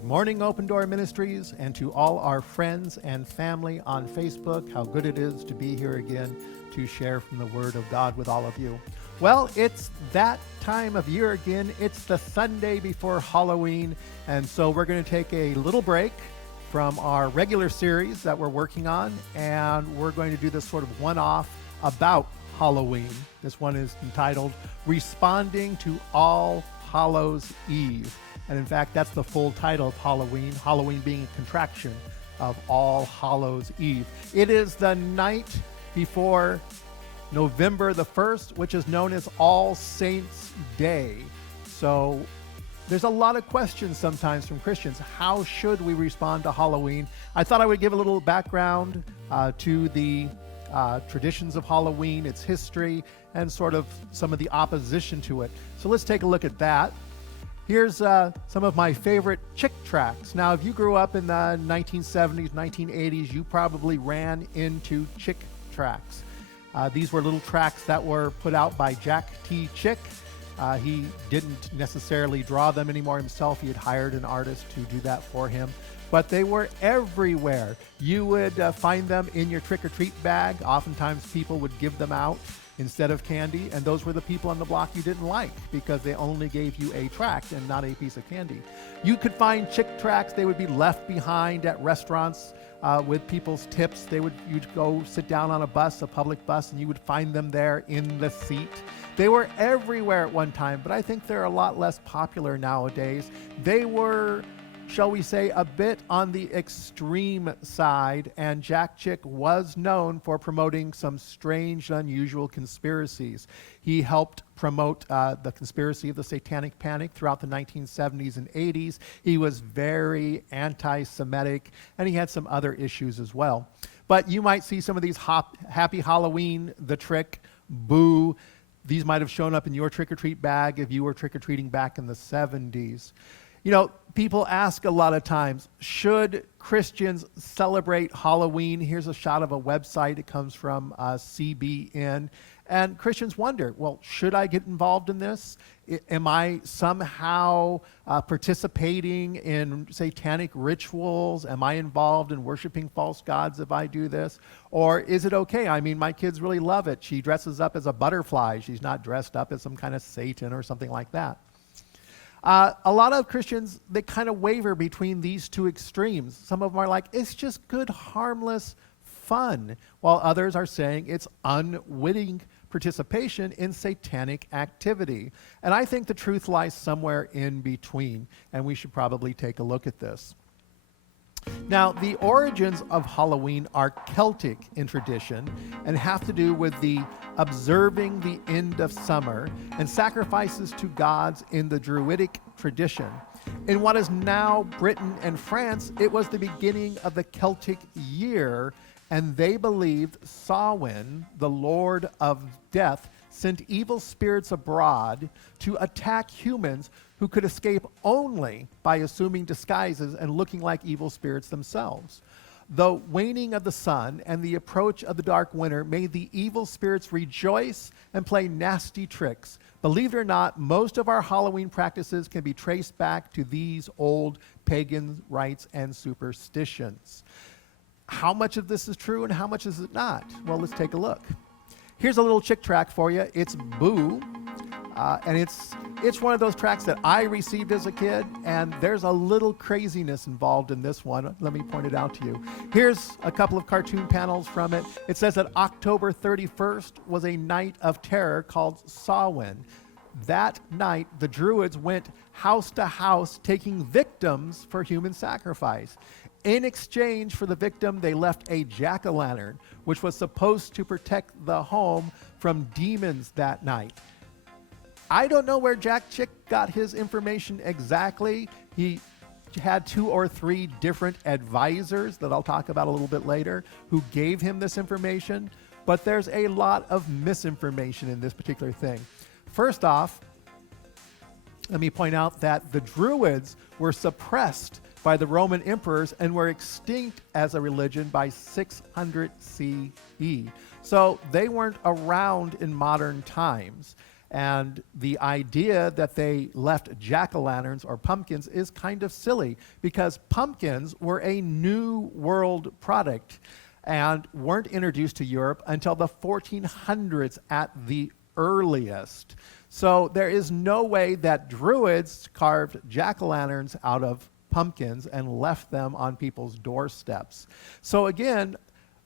Good morning, Open Door Ministries, and to all our friends and family on Facebook. How good it is to be here again to share from the Word of God with all of you. Well, it's that time of year again. It's the Sunday before Halloween, and so we're going to take a little break from our regular series that we're working on, and we're going to do this sort of one-off about Halloween. This one is entitled Responding to All Hallows Eve. And in fact, that's the full title of Halloween, Halloween being a contraction of All Hallows Eve. It is the night before November the 1st, which is known as All Saints' Day. So there's a lot of questions sometimes from Christians. How should we respond to Halloween? I thought I would give a little background to the traditions of Halloween, its history, and sort of some of the opposition to it. So let's take a look at that. Here's some of my favorite chick tracts. Now, if you grew up in the 1970s, 1980s, you probably ran into chick tracts. These were little tracts that were put out by Jack T. Chick. He didn't necessarily draw them anymore himself. He had hired an artist to do that for him. But they were everywhere. You would find them in your trick-or-treat bag. Oftentimes people would give them out instead of candy, and those were the people on the block you didn't like because they only gave you a tract and not a piece of candy. You could find chick tracts. They would be left behind at restaurants with people's tips. You'd go sit down on a bus, a public bus, and you would find them there in the seat. They were everywhere at one time, but I think they're a lot less popular nowadays. They were, shall we say, a bit on the extreme side, and Jack Chick was known for promoting some strange, unusual conspiracies. He helped promote the conspiracy of the Satanic Panic throughout the 1970s and 80s. He was very anti-Semitic, and he had some other issues as well. But you might see some of these Happy Halloween, The Trick, Boo. These might have shown up in your trick-or-treat bag if you were trick-or-treating back in the 70s. You know, people ask a lot of times, should Christians celebrate Halloween? Here's a shot of a website. It comes from CBN. And Christians wonder, well, should I get involved in this? Am I somehow participating in satanic rituals? Am I involved in worshiping false gods if I do this? Or is it okay? I mean, my kids really love it. She dresses up as a butterfly. She's not dressed up as some kind of Satan or something like that. A lot of Christians, they kind of waver between these two extremes. Some of them are like, it's just good, harmless fun, while others are saying it's unwitting participation in satanic activity. And I think the truth lies somewhere in between, and we should probably take a look at this. Now, the origins of Halloween are Celtic in tradition and have to do with the observing the end of summer and sacrifices to gods in the Druidic tradition. In what is now Britain and France, it was the beginning of the Celtic year, and they believed Samhain, the Lord of Death, sent evil spirits abroad to attack humans who could escape only by assuming disguises and looking like evil spirits themselves. The waning of the sun and the approach of the dark winter made the evil spirits rejoice and play nasty tricks. Believe it or not, most of our Halloween practices can be traced back to these old pagan rites and superstitions. How much of this is true and how much is it not? Well, let's take a look. Here's a little chick tract for you. It's Boo, and it's one of those tracts that I received as a kid, and there's a little craziness involved in this one. Let me point it out to you. Here's a couple of cartoon panels from it. It says that October 31st was a night of terror called Samhain. That night, the Druids went house to house taking victims for human sacrifice. In exchange for the victim, they left a jack-o'-lantern, which was supposed to protect the home from demons that night. I don't know where Jack Chick got his information exactly. He had 2 or 3 different advisors that I'll talk about a little bit later who gave him this information, but there's a lot of misinformation in this particular thing. First off, let me point out that the Druids were suppressed by the Roman emperors and were extinct as a religion by 600 CE. So they weren't around in modern times. And the idea that they left jack-o'-lanterns or pumpkins is kind of silly, because pumpkins were a New World product and weren't introduced to Europe until the 1400s at the earliest. So there is no way that Druids carved jack-o'-lanterns out of pumpkins and left them on people's doorsteps. So again,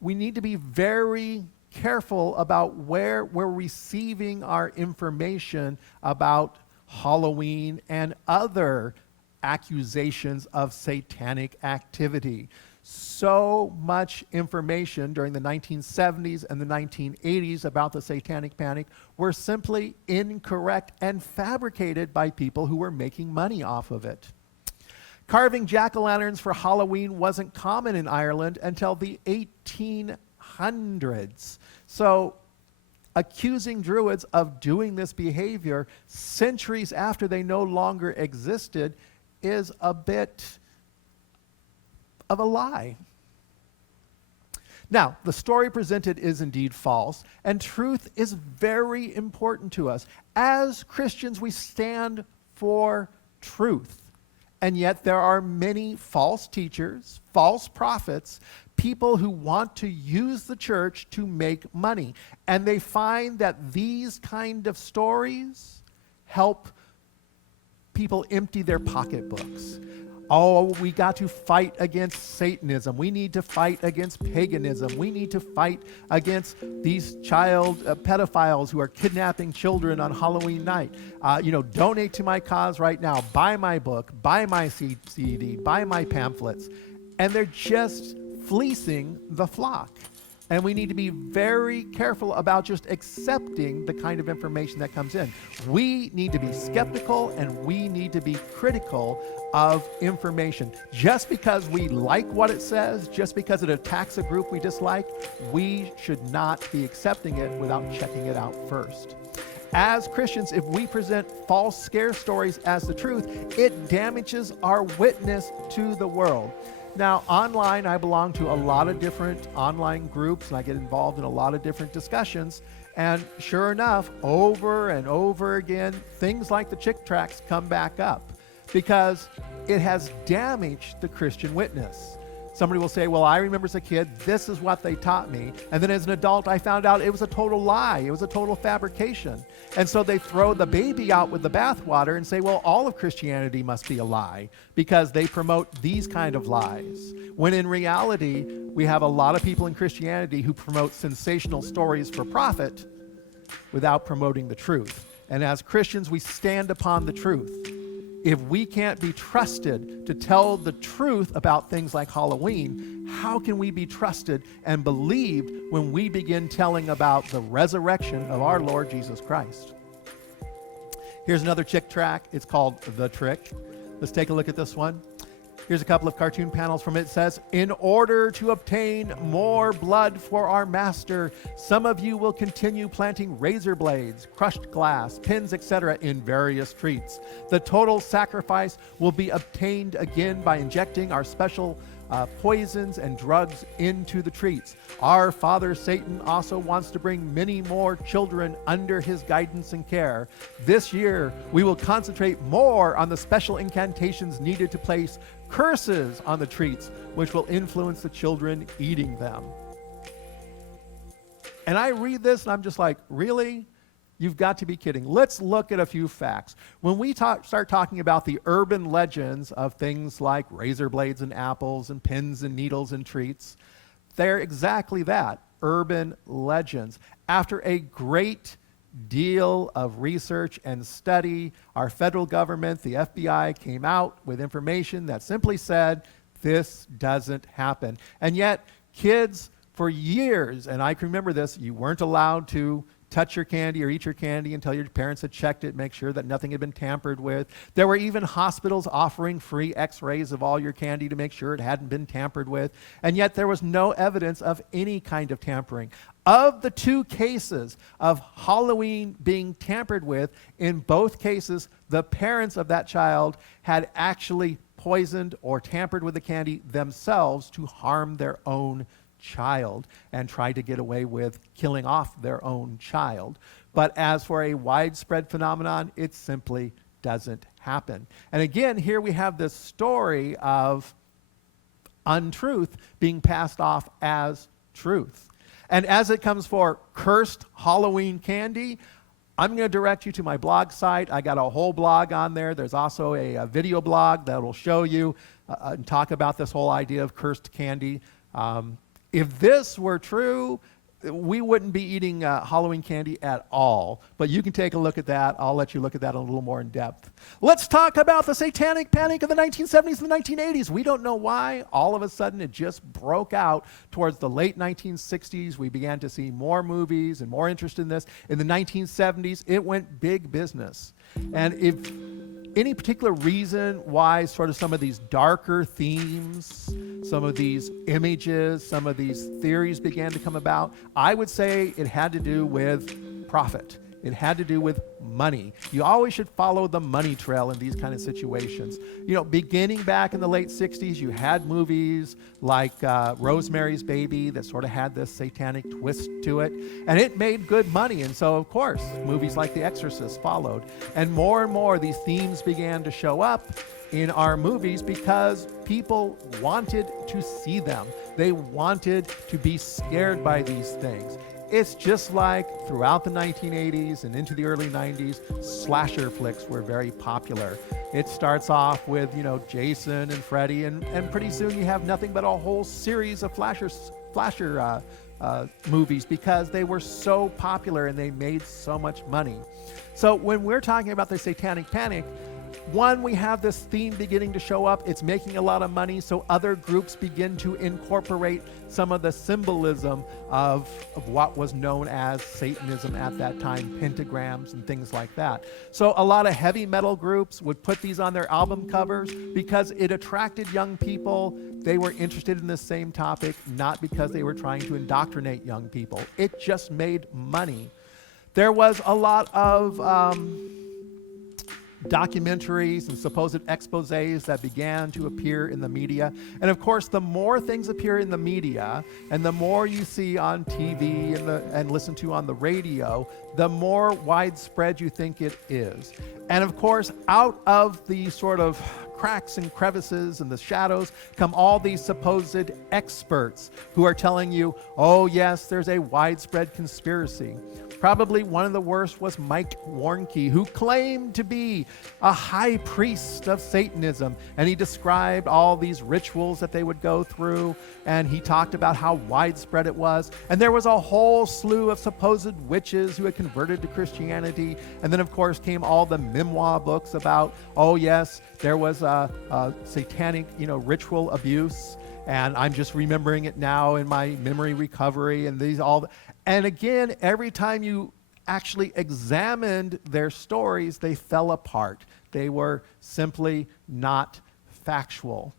we need to be very careful about where we're receiving our information about Halloween and other accusations of satanic activity. So much information during the 1970s and the 1980s about the Satanic Panic were simply incorrect and fabricated by people who were making money off of it. Carving jack-o'-lanterns for Halloween wasn't common in Ireland until the 1800s. So accusing Druids of doing this behavior centuries after they no longer existed is a bit of a lie. Now, the story presented is indeed false, and truth is very important to us. As Christians, we stand for truth. And yet there are many false teachers, false prophets, people who want to use the church to make money. And they find that these kind of stories help people empty their pocketbooks. Oh, we got to fight against Satanism. We need to fight against paganism. We need to fight against these child pedophiles who are kidnapping children on Halloween night. Donate to my cause right now. Buy my book. Buy my CD. Buy my pamphlets. And they're just fleecing the flock. And we need to be very careful about just accepting the kind of information that comes in. We need to be skeptical and we need to be critical of information. Just because we like what it says, just because it attacks a group we dislike, we should not be accepting it without checking it out first. As Christians, if we present false scare stories as the truth, it damages our witness to the world. Now, online, I belong to a lot of different online groups, and I get involved in a lot of different discussions. And sure enough, over and over again, things like the chick tracts come back up because it has damaged the Christian witness. Somebody will say, well, I remember as a kid, this is what they taught me. And then as an adult, I found out it was a total lie. It was a total fabrication. And so they throw the baby out with the bathwater and say, well, all of Christianity must be a lie because they promote these kind of lies. When in reality, we have a lot of people in Christianity who promote sensational stories for profit without promoting the truth. And as Christians, we stand upon the truth. If we can't be trusted to tell the truth about things like Halloween, how can we be trusted and believed when we begin telling about the resurrection of our Lord Jesus Christ? Here's another chick tract. It's called The Trick. Let's take a look at this one. Here's a couple of cartoon panels from it. It says, in order to obtain more blood for our master, some of you will continue planting razor blades, crushed glass, pins, etc. in various treats. The total sacrifice will be obtained again by injecting our special poisons and drugs into the treats. Our father Satan also wants to bring many more children under his guidance and care. This year, we will concentrate more on the special incantations needed to place curses on the treats, which will influence the children eating them. And I read this and I'm just like, really? You've got to be kidding. Let's look at a few facts. When we start talking about the urban legends of things like razor blades and apples and pins and needles and treats, they're exactly that, urban legends. After a great deal of research and study, our federal government, the FBI, came out with information that simply said, this doesn't happen. And yet, kids, for years, and I can remember this, you weren't allowed to touch your candy or eat your candy until your parents had checked it, make sure that nothing had been tampered with. There were even hospitals offering free x-rays of all your candy to make sure it hadn't been tampered with. And yet there was no evidence of any kind of tampering. Of the 2 cases of Halloween being tampered with, in both cases, the parents of that child had actually poisoned or tampered with the candy themselves to harm their own child and tried to get away with killing off their own child. But as for a widespread phenomenon, it simply doesn't happen. And again, here we have this story of untruth being passed off as truth. And as it comes for cursed Halloween candy, I'm going to direct you to my blog site. I got a whole blog on there. There's also a video blog that will show you and talk about this whole idea of cursed candy. If this were true, we wouldn't be eating Halloween candy at all. But you can take a look at that. I'll let you look at that a little more in depth. Let's talk about the Satanic Panic of the 1970s and the 1980s. We don't know why. All of a sudden, it just broke out towards the late 1960s. We began to see more movies and more interest in this. In the 1970s, it went big business. And if any particular reason why sort of some of these darker themes, some of these images, some of these theories began to come about, I would say it had to do with profit. It had to do with money. You always should follow the money trail in these kind of situations. You know, beginning back in the late 60s, you had movies like Rosemary's Baby that sort of had this satanic twist to it, and it made good money. And so, of course, movies like The Exorcist followed. And more these themes began to show up in our movies because people wanted to see them. They wanted to be scared by these things. It's just like throughout the 1980s and into the early 90s, slasher flicks were very popular. It starts off with, you know, Jason and Freddy, and pretty soon you have nothing but a whole series of slasher movies because they were so popular and they made so much money. So when we're talking about the Satanic Panic, one, we have this theme beginning to show up. It's making a lot of money, so other groups begin to incorporate some of the symbolism of what was known as Satanism at that time, pentagrams and things like that. So a lot of heavy metal groups would put these on their album covers because it attracted young people. They were interested in the same topic, not because they were trying to indoctrinate young people. It just made money. There was a lot of documentaries and supposed exposés that began to appear in the media. And of course, the more things appear in the media and the more you see on TV and listen to on the radio, the more widespread you think it is. And of course, out of the sort of cracks and crevices and the shadows come all these supposed experts who are telling you, oh yes, there's a widespread conspiracy. Probably one of the worst was Mike Warnke, who claimed to be a high priest of Satanism. And he described all these rituals that they would go through. And he talked about how widespread it was. And there was a whole slew of supposed witches who had converted to Christianity. And then, of course, came all the memoir books about, oh, yes, there was a satanic, ritual abuse. And I'm just remembering it now in my memory recovery and these all. And again, every time you actually examined their stories, they fell apart. They were simply not factual.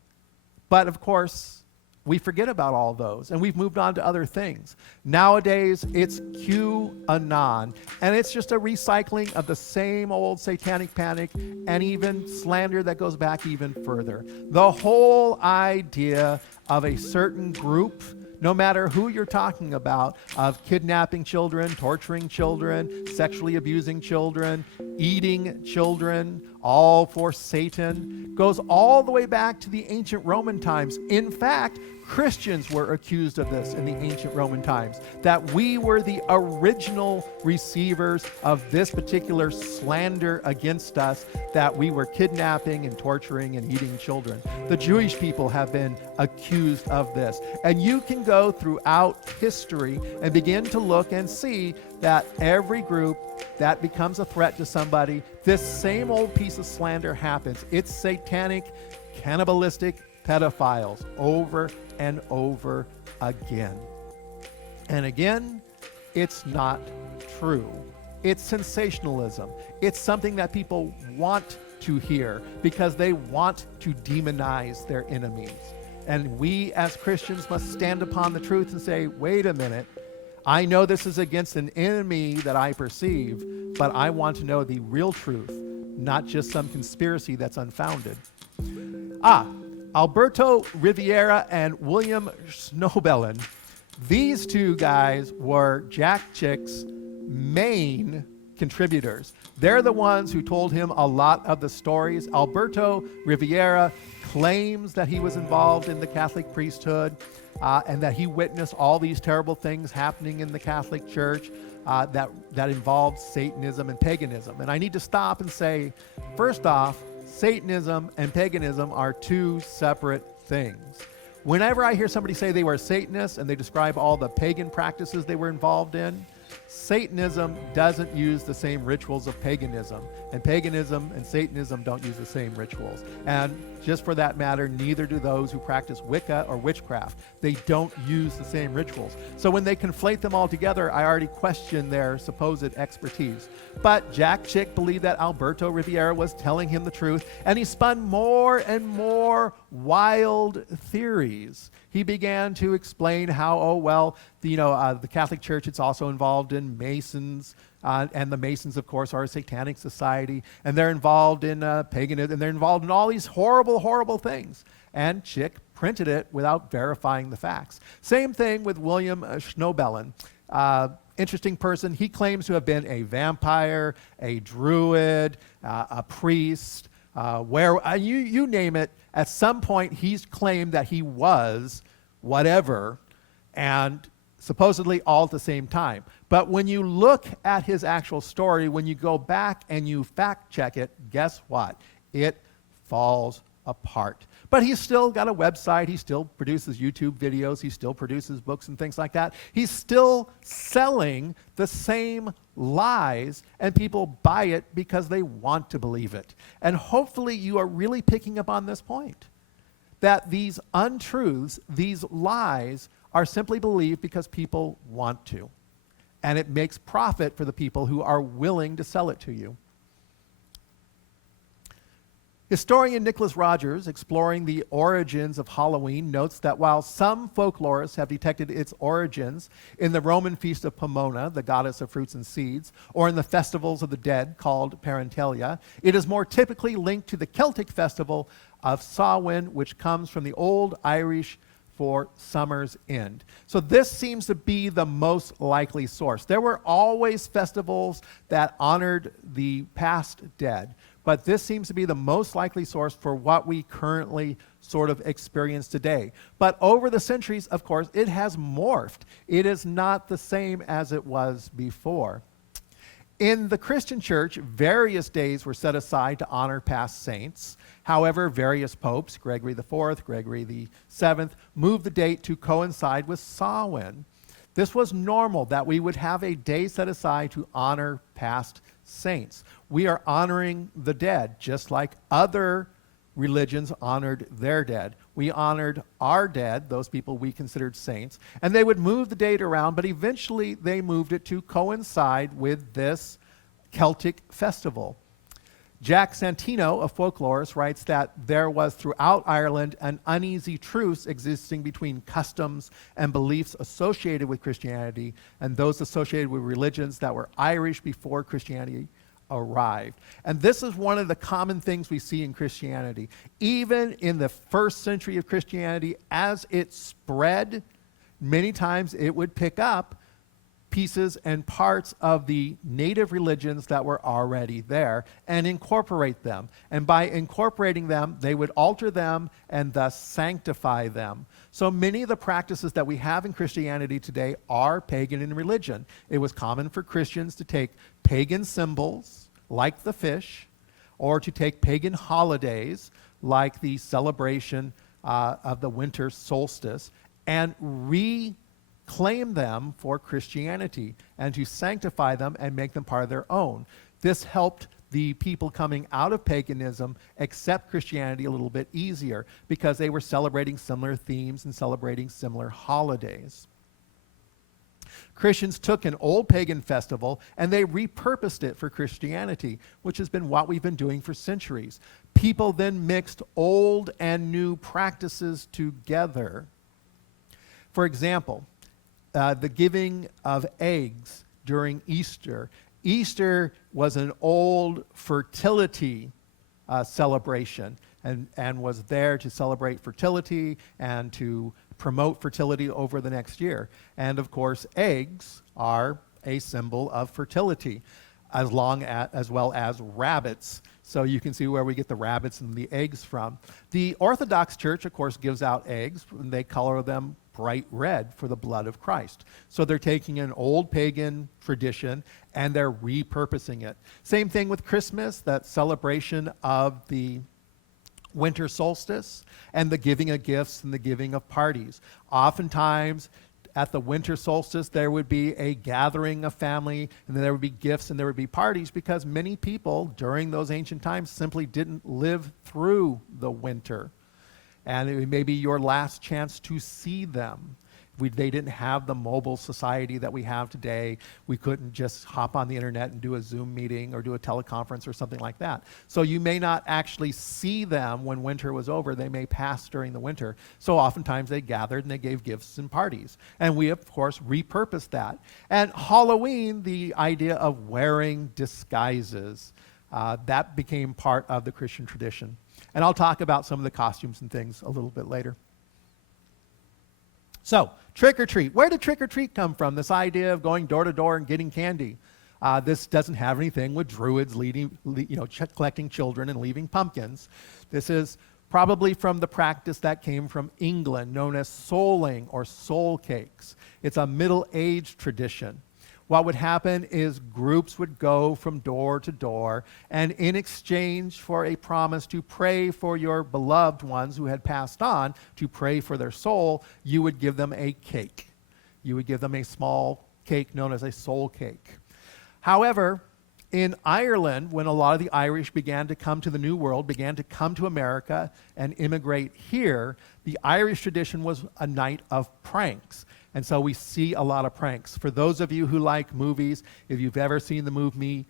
But of course, we forget about all those and we've moved on to other things. Nowadays, it's QAnon, and it's just a recycling of the same old satanic panic and even slander that goes back even further. The whole idea of a certain group, no matter who you're talking about, of kidnapping children, torturing children, sexually abusing children, eating children, all for Satan, goes all the way back to the ancient Roman times. In fact, Christians were accused of this in the ancient Roman times, that we were the original receivers of this particular slander against us, that we were kidnapping and torturing and eating children. The Jewish people have been accused of this. And you can go throughout history and begin to look and see that every group that becomes a threat to somebody, this same old piece of slander happens. It's satanic, cannibalistic pedophiles over and over again. And again, it's not true. It's sensationalism. It's something that people want to hear because they want to demonize their enemies. And we as Christians must stand upon the truth and say, wait a minute, I know this is against an enemy that I perceive, but I want to know the real truth, not just some conspiracy that's unfounded. Alberto Riviera and William Snowbellen These two guys were Jack Chick's main contributors. They're the ones who told him a lot of the stories. Alberto Riviera claims that he was involved in the Catholic priesthood and that he witnessed all these terrible things happening in the Catholic Church that involved Satanism and paganism. And I need to stop and say, first off, Satanism and paganism are two separate things. Whenever I hear somebody say they were Satanists and they describe all the pagan practices they were involved in, Satanism doesn't use the same rituals of paganism, and paganism and Satanism don't use the same rituals. And just for that matter, neither do those who practice Wicca or witchcraft. They don't use the same rituals. So when they conflate them all together, I already question their supposed expertise. But Jack Chick believed that Alberto Riviera was telling him the truth, and he spun more and more wild theories. He began to explain how, the Catholic Church is also involved in Masons, and the Masons, of course, are a satanic society, and they're involved in paganism, and they're involved in all these horrible, horrible things. And Chick printed it without verifying the facts. Same thing with William Schnobelen. Interesting person. He claims to have been a vampire, a druid, a priest, you name it. At some point, he's claimed that he was whatever, and supposedly all at the same time. But when you look at his actual story, when you go back and you fact check it, guess what? It falls apart. But he's still got a website. He still produces YouTube videos. He still produces books and things like that. He's still selling the same lies, and people buy it because they want to believe it. And hopefully you are really picking up on this point, that these untruths, these lies, are simply believed because people want to. And it makes profit for the people who are willing to sell it to you. Historian Nicholas Rogers, exploring the origins of Halloween, notes that while some folklorists have detected its origins in the Roman feast of Pomona, the goddess of fruits and seeds, or in the festivals of the dead called Parentalia, it is more typically linked to the Celtic festival of Samhain, which comes from the Old Irish for summer's end. So this seems to be the most likely source. There were always festivals that honored the past dead, but this seems to be the most likely source for what we currently sort of experience today. But over the centuries, of course, it has morphed. It is not the same as it was before. In the Christian church, various days were set aside to honor past saints. However, various popes, Gregory IV, Gregory VII, moved the date to coincide with Samhain. This was normal, that we would have a day set aside to honor past saints. We are honoring the dead, just like other religions honored their dead. We honored our dead, those people we considered saints, and they would move the date around, but eventually they moved it to coincide with this Celtic festival. Jack Santino, a folklorist, writes that there was throughout Ireland an uneasy truce existing between customs and beliefs associated with Christianity and those associated with religions that were Irish before Christianity arrived. And this is one of the common things we see in Christianity. Even in the first century of Christianity, as it spread, many times it would pick up pieces and parts of the native religions that were already there and incorporate them. And by incorporating them, they would alter them and thus sanctify them. So many of the practices that we have in Christianity today are pagan in religion. It was common for Christians to take pagan symbols, like the fish, or to take pagan holidays, like the celebration of the winter solstice, and reclaim them for Christianity and to sanctify them and make them part of their own. This helped the people coming out of paganism accept Christianity a little bit easier because they were celebrating similar themes and celebrating similar holidays. Christians took an old pagan festival and they repurposed it for Christianity, which has been what we've been doing for centuries. People then mixed old and new practices together. For example, the giving of eggs during Easter. Easter was an old fertility celebration and was there to celebrate fertility and to promote fertility over the next year. And of course, eggs are a symbol of fertility, as well as rabbits. So you can see where we get the rabbits and the eggs from. The Orthodox Church, of course, gives out eggs, and they color them bright red for the blood of Christ. So they're taking an old pagan tradition and they're repurposing it. Same thing with Christmas, that celebration of the winter solstice and the giving of gifts and the giving of parties. Oftentimes, at the winter solstice, there would be a gathering of family, and then there would be gifts and there would be parties, because many people during those ancient times simply didn't live through the winter. And it may be your last chance to see them. They didn't have the mobile society that we have today. We couldn't just hop on the internet and do a Zoom meeting or do a teleconference or something like that. So you may not actually see them when winter was over. They may pass during the winter. So oftentimes they gathered and they gave gifts and parties. And we, of course, repurposed that. And Halloween, the idea of wearing disguises, that became part of the Christian tradition. And I'll talk about some of the costumes and things a little bit later. So, trick or treat. Where did trick or treat come from? This idea of going door to door and getting candy. This doesn't have anything with druids collecting children and leaving pumpkins. This is probably from the practice that came from England, known as souling or soul cakes. It's a Middle Age tradition. What would happen is groups would go from door to door, and in exchange for a promise to pray for your beloved ones who had passed on, to pray for their soul, you would give them a cake. You would give them a small cake known as a soul cake. However, in Ireland, when a lot of the Irish began to come to the New World, began to come to America and immigrate here, the Irish tradition was a night of pranks. And so we see a lot of pranks. For those of you who like movies, if you've ever seen the movie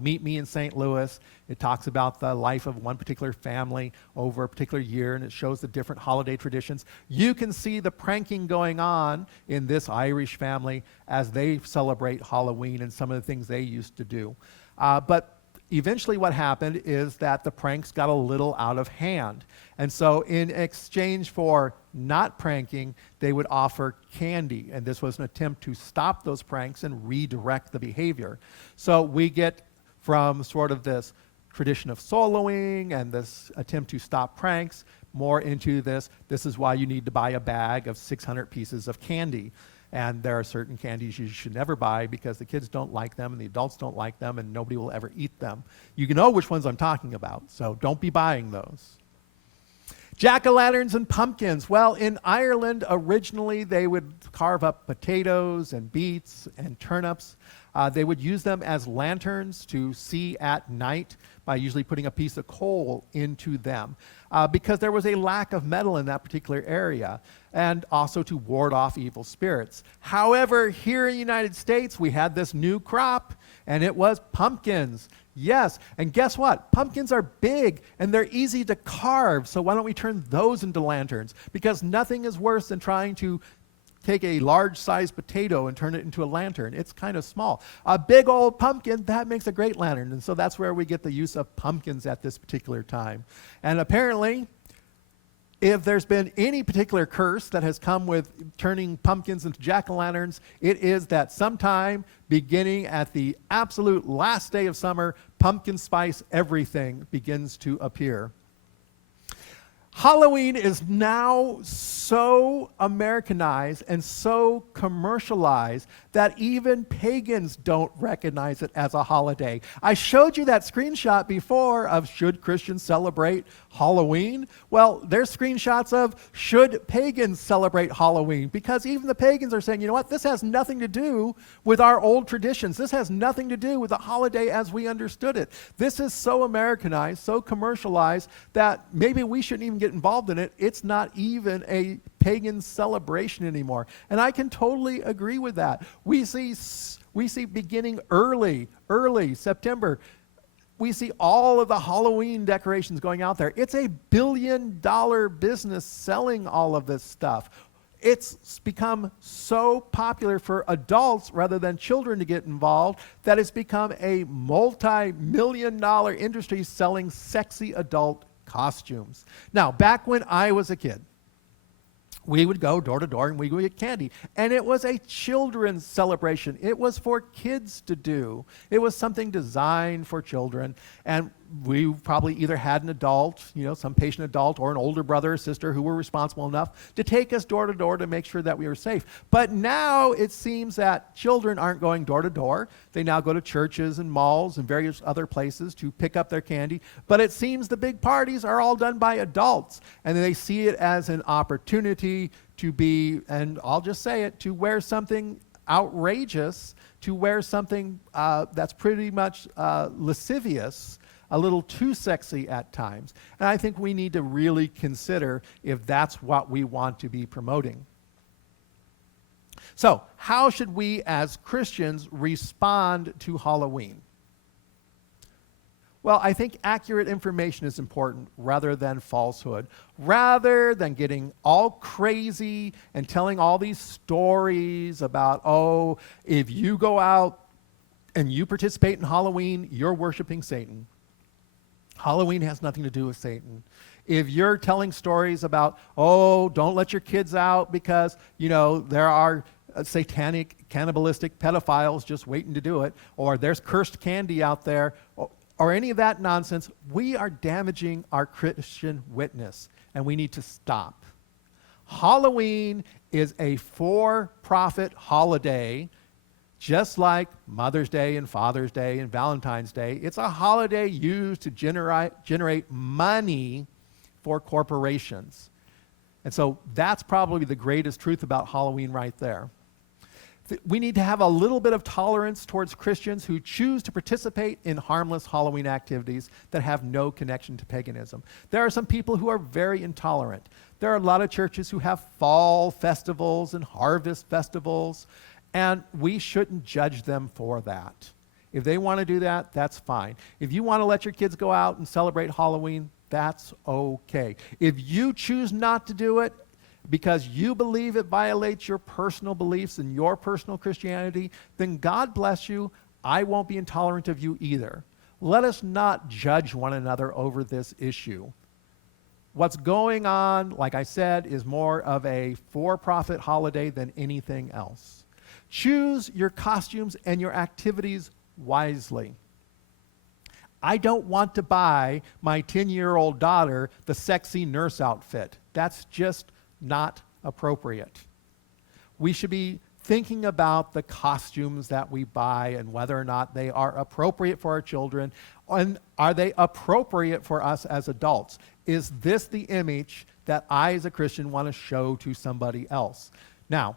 Meet Me in St. Louis, it talks about the life of one particular family over a particular year, and it shows the different holiday traditions. You can see the pranking going on in this Irish family as they celebrate Halloween and some of the things they used to do. But eventually what happened is that the pranks got a little out of hand. And so in exchange for not pranking, they would offer candy. And this was an attempt to stop those pranks and redirect the behavior. So we get from sort of this tradition of soloing and this attempt to stop pranks more into this is why you need to buy a bag of 600 pieces of candy. And there are certain candies you should never buy because the kids don't like them and the adults don't like them and nobody will ever eat them. You know which ones I'm talking about, so don't be buying those. Jack-o'-lanterns and pumpkins. Well, in Ireland, originally they would carve up potatoes and beets and turnips. They would use them as lanterns to see at night by usually putting a piece of coal into them because there was a lack of metal in that particular area, and also to ward off evil spirits. However, here in the United States, we had this new crop, and it was pumpkins. Yes, and guess what? Pumpkins are big, and they're easy to carve, so why don't we turn those into lanterns? Because nothing is worse than trying to take a large-sized potato and turn it into a lantern. It's kind of small. A big old pumpkin, that makes a great lantern, and so that's where we get the use of pumpkins at this particular time. And apparently, if there's been any particular curse that has come with turning pumpkins into jack-o'-lanterns, it is that sometime beginning at the absolute last day of summer, pumpkin spice everything begins to appear. Halloween is now so Americanized and so commercialized that even pagans don't recognize it as a holiday. I showed you that screenshot before of should Christians celebrate Halloween? Well, there's screenshots of should pagans celebrate Halloween, because even the pagans are saying, you know what, this has nothing to do with our old traditions. This has nothing to do with the holiday as we understood it. This is so Americanized, so commercialized that maybe we shouldn't even get involved in it. It's not even a pagan celebration anymore. And I can totally agree with that. We see beginning early September, we see all of the Halloween decorations going out there. It's a billion-dollar business selling all of this stuff. It's become so popular for adults rather than children to get involved that it's become a multi-million-dollar industry selling sexy adult costumes. Now, back when I was a kid, we would go door to door and we would get candy. And it was a children's celebration. It was for kids to do. It was something designed for children. And we probably either had an adult, some patient adult, or an older brother or sister who were responsible enough to take us door to door to make sure that we were safe. But now it seems that children aren't going door to door. They now go to churches and malls and various other places to pick up their candy. But it seems the big parties are all done by adults, and they see it as an opportunity to be, and I'll just say it, to wear something outrageous, to wear something that's pretty much lascivious, a little too sexy at times. And I think we need to really consider if that's what we want to be promoting. So, how should we as Christians respond to Halloween? Well, I think accurate information is important rather than falsehood. Rather than getting all crazy and telling all these stories about, if you go out and you participate in Halloween, you're worshiping Satan. Halloween has nothing to do with Satan. If you're telling stories about, don't let your kids out because, there are satanic, cannibalistic pedophiles just waiting to do it, or there's cursed candy out there, or any of that nonsense, we are damaging our Christian witness, and we need to stop. Halloween is a for-profit holiday, just like Mother's Day and Father's Day and Valentine's Day. It's a holiday used to generate money for corporations. And so that's probably the greatest truth about Halloween right there. We need to have a little bit of tolerance towards Christians who choose to participate in harmless Halloween activities that have no connection to paganism. There are some people who are very intolerant. There are a lot of churches who have fall festivals and harvest festivals, and we shouldn't judge them for that. If they want to do that, that's fine. If you want to let your kids go out and celebrate Halloween, that's okay. If you choose not to do it because you believe it violates your personal beliefs and your personal Christianity, then God bless you. I won't be intolerant of you either. Let us not judge one another over this issue. What's going on, like I said, is more of a for-profit holiday than anything else. Choose your costumes and your activities wisely. I don't want to buy my 10-year-old daughter the sexy nurse outfit. That's just not appropriate. We should be thinking about the costumes that we buy and whether or not they are appropriate for our children, and are they appropriate for us as adults? Is this the image that I as a Christian want to show to somebody else? Now,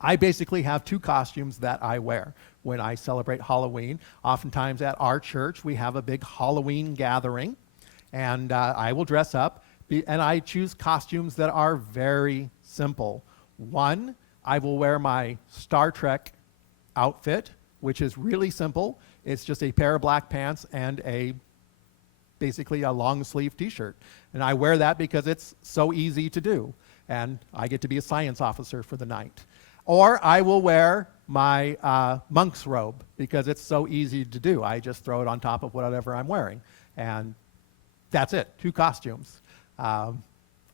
I basically have two costumes that I wear when I celebrate Halloween. Oftentimes at our church, we have a big Halloween gathering, and I will dress up, and I choose costumes that are very simple. One, I will wear my Star Trek outfit, which is really simple. It's just a pair of black pants and basically a long sleeve t-shirt. And I wear that because it's so easy to do, and I get to be a science officer for the night. Or I will wear my monk's robe because it's so easy to do. I just throw it on top of whatever I'm wearing. And that's it, two costumes.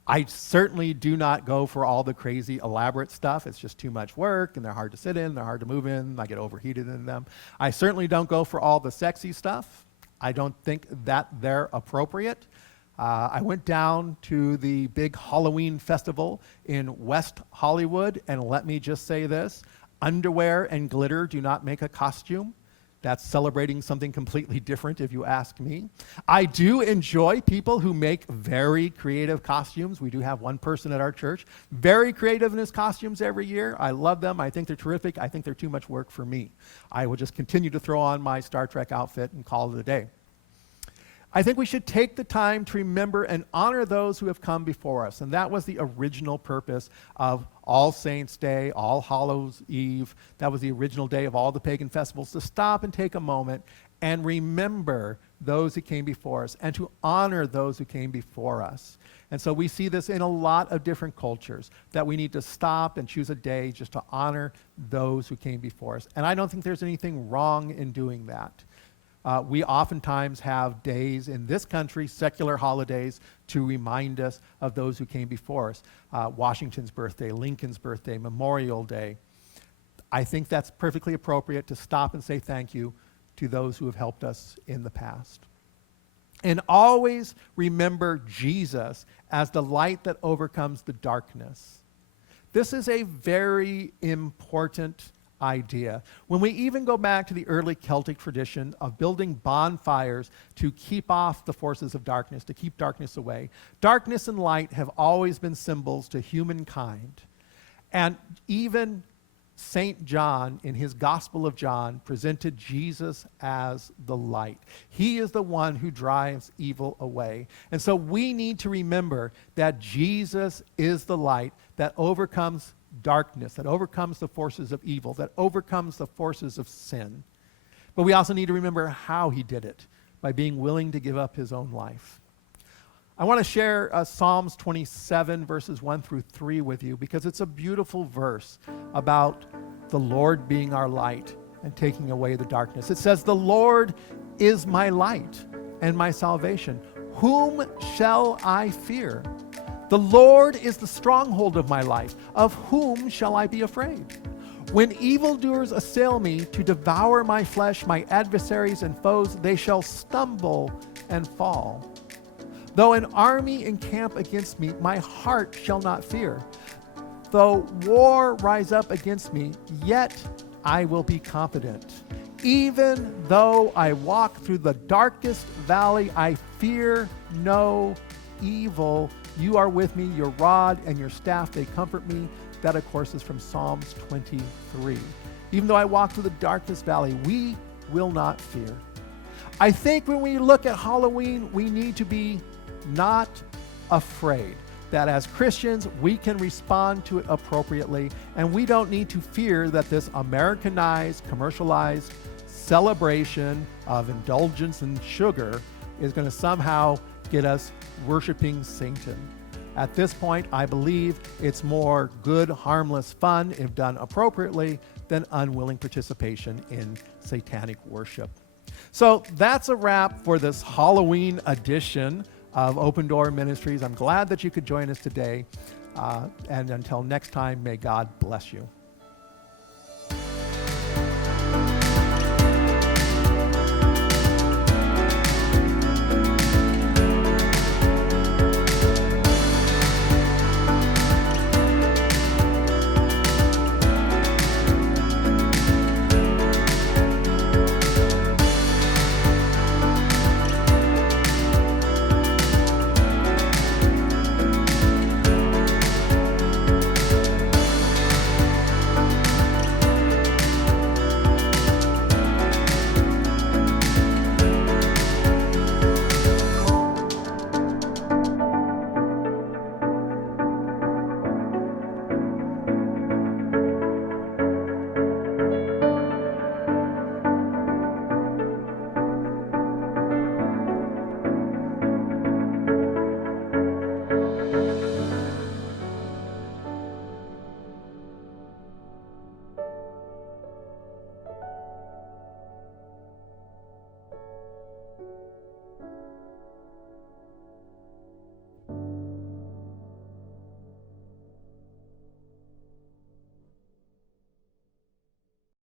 I certainly do not go for all the crazy elaborate stuff. It's just too much work, and they're hard to sit in, they're hard to move in, I get overheated in them. I certainly don't go for all the sexy stuff. I don't think that they're appropriate. I went down to the big Halloween festival in West Hollywood, and let me just say this, underwear and glitter do not make a costume. That's celebrating something completely different, if you ask me. I do enjoy people who make very creative costumes. We do have one person at our church, very creative in his costumes every year. I love them. I think they're terrific. I think they're too much work for me. I will just continue to throw on my Star Trek outfit and call it a day. I think we should take the time to remember and honor those who have come before us. And that was the original purpose of All Saints' Day, All Hallows' Eve. That was the original day of all the pagan festivals, to stop and take a moment and remember those who came before us and to honor those who came before us. And so we see this in a lot of different cultures, that we need to stop and choose a day just to honor those who came before us. And I don't think there's anything wrong in doing that. We oftentimes have days in this country, secular holidays, to remind us of those who came before us. Washington's birthday, Lincoln's birthday, Memorial Day. I think that's perfectly appropriate to stop and say thank you to those who have helped us in the past. And always remember Jesus as the light that overcomes the darkness. This is a very important idea. When we even go back to the early Celtic tradition of building bonfires to keep off the forces of darkness, to keep darkness away, darkness and light have always been symbols to humankind. And even St. John, in his Gospel of John, presented Jesus as the light. He is the one who drives evil away. And so we need to remember that Jesus is the light that overcomes darkness, that overcomes the forces of evil, that overcomes the forces of sin. But we also need to remember how he did it, by being willing to give up his own life. I want to share Psalms 27, verses 1 through 3 with you, because it's a beautiful verse about the Lord being our light and taking away the darkness. It says, "The Lord is my light and my salvation. Whom shall I fear? The Lord is the stronghold of my life. Of whom shall I be afraid? When evildoers assail me to devour my flesh, my adversaries and foes, they shall stumble and fall. Though an army encamp against me, my heart shall not fear. Though war rise up against me, yet I will be confident. Even though I walk through the darkest valley, I fear no evil. You are with me, your rod and your staff, they comfort me." That, of course, is from Psalms 23. Even though I walk through the darkest valley, we will not fear. I think when we look at Halloween, we need to be not afraid that as Christians, we can respond to it appropriately, and we don't need to fear that this Americanized, commercialized celebration of indulgence and sugar is going to somehow get us worshiping Satan. At this point, I believe it's more good, harmless fun, if done appropriately, than unwilling participation in satanic worship. So that's a wrap for this Halloween edition of Open Door Ministries. I'm glad that you could join us today. And until next time, may God bless you.